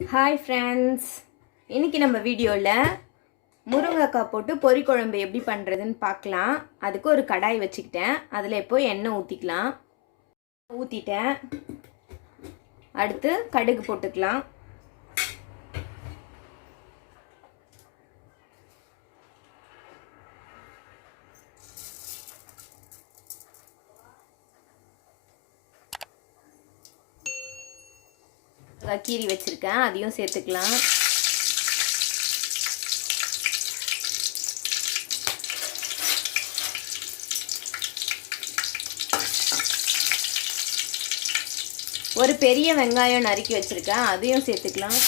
Hi friends, இன்றைக்கி நம்ம வீடியோவில் முருங்கைக்காய் போட்டு பொரி குழம்பு எப்படி பண்ணுறதுன்னு பார்க்கலாம். அதுக்கு ஒரு கடாய் வச்சுக்கிட்டேன். அதில் இப்போ எண்ணெய் ஊற்றிக்கலாம். ஊற்றிட்டேன். அடுத்து கடுகு போட்டுக்கலாம். கீரி வச்சுருக்கேன், அதையும் சேர்த்துக்கலாம். ஒரு பெரிய வெங்காயம் நறுக்கி வச்சுருக்கேன், அதையும் சேர்த்துக்கலாம்.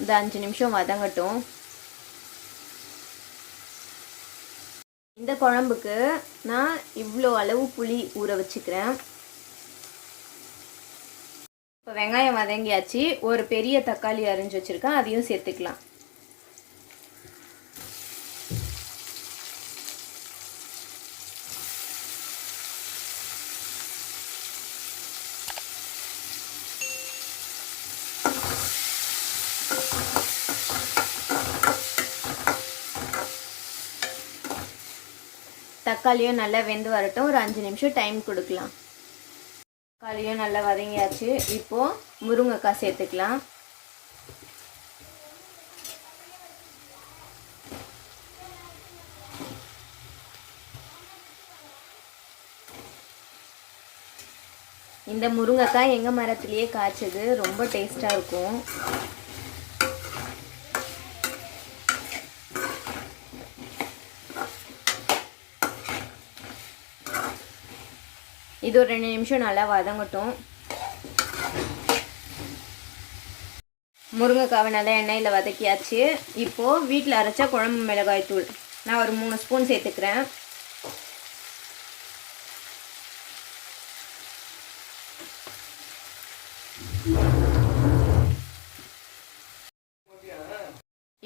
இந்த 5 நிமிஷம் வதங்கட்டும். இந்த குழம்புக்கு நான் இவ்வளோ அளவு புளி ஊற வச்சுக்கிறேன். இப்போ வெங்காயம் வதங்கியாச்சு. ஒரு பெரிய தக்காளி அரிஞ்சு வச்சுருக்கேன், அதையும் சேர்த்துக்கலாம். தக்காளியும் நல்லா வெந்து வரட்டும். ஒரு 5 நிமிஷம் டைம் கொடுக்கலாம். தக்காளியும் நல்லா வதங்கியாச்சு. இப்போது முருங்கைக்காய் சேர்த்துக்கலாம். இந்த முருங்கைக்காய் எங்கள் மரத்துலேயே காய்ச்சது, ரொம்ப டேஸ்ட்டாக இருக்கும். இது ஒரு 2 நிமிஷம் நல்லா வதங்கட்டும். முருங்கைக்காவை நல்லா எண்ணெயில் வதக்கியாச்சு. இப்போது வீட்டில் அரைச்ச குழம்பு மிளகாய் தூள் நான் ஒரு 3 ஸ்பூன் சேர்த்துக்கிறேன்.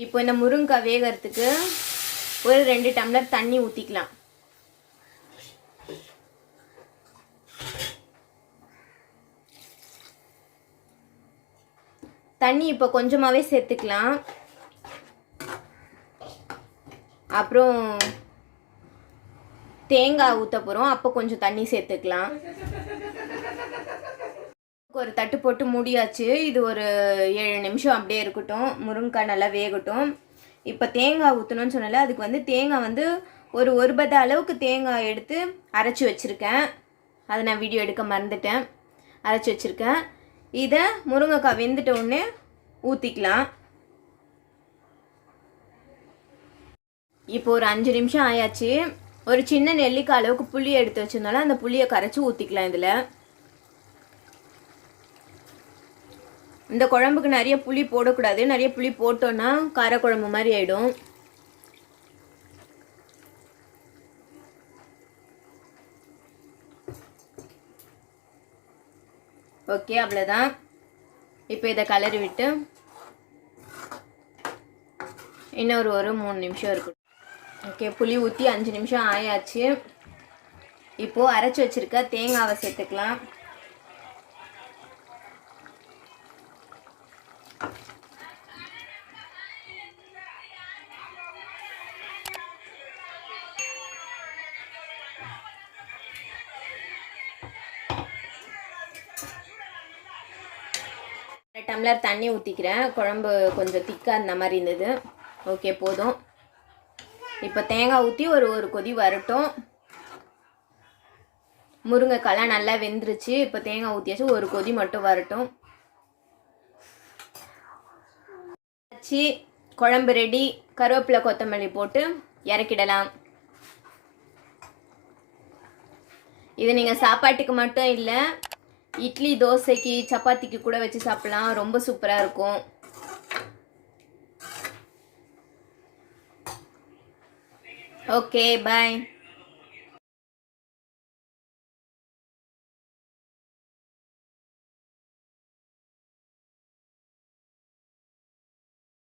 இப்போ இந்த முருங்கைக்காய் வேகிறதுக்கு ஒரு 2 டம்ளர் தண்ணி ஊற்றிக்கலாம். தண்ணி இப்போ கொஞ்சமாகவே சேர்த்துக்கலாம். அப்புறம் தேங்காய் ஊற்ற போகிறோம், அப்போ கொஞ்சம் தண்ணி சேர்த்துக்கலாம். ஒரு தட்டு போட்டு மூடியாச்சு. இது ஒரு 7 நிமிஷம் அப்படியே இருக்கட்டும். முருங்கைக்காய் நல்லா வேகட்டும். இப்போ தேங்காய் ஊற்றணும்னு சொன்னால அதுக்கு தேங்காய் ஒரு பத அளவுக்கு தேங்காய் எடுத்து அரைச்சி வச்சுருக்கேன். அதை நான் வீடியோ எடுக்க மறந்துட்டேன். அரைச்சி வச்சுருக்கேன். இதை முருங்கைக்காய் வெந்துட்ட உடனே ஊற்றிக்கலாம். இப்போ ஒரு 5 நிமிஷம் ஆயாச்சு. ஒரு சின்ன நெல்லிக்காய் அளவுக்கு புளி எடுத்து வச்சிருந்தாலும் அந்த புளியை கரைச்சி ஊற்றிக்கலாம். இதில் இந்த குழம்புக்கு நிறைய புளி போடக்கூடாது. நிறைய புளி போட்டோன்னா காரக்குழம்பு மாதிரி ஆகிடும். ஓகே, அவ்வளோதான். இப்போ இதை கலரி விட்டு இன்னொரு 3 நிமிஷம் இருக்கும். ஓகே, புளி ஊற்றி 5 நிமிஷம் ஆயாச்சு. இப்போது அரைச்சி வச்சுருக்க தேங்காவை சேர்த்துக்கலாம். டம்ளர் தண்ணி ஊற்றிக்கிறேன். குழம்பு கொஞ்சம் திக்காக அந்த மாதிரி இருந்தது. ஓகே, போதும். இப்போ தேங்காய் ஊற்றி ஒரு கொதி வரட்டும். முருங்கைக்காய்லாம் நல்லா வெந்துருச்சு. இப்போ தேங்காய் ஊற்றியாச்சு. ஒரு கொதி மட்டும் வரட்டும். குழம்பு ரெடி. கருவேப்பிலை கொத்தமல்லி போட்டு இறக்கிடலாம். இது நீங்கள் சாப்பாட்டுக்கு மட்டும் இல்லை, இட்லி தோசைக்கு சப்பாத்திக்கு கூட வச்சு சாப்பிடலாம், ரொம்ப சூப்பராக இருக்கும். Okay bye.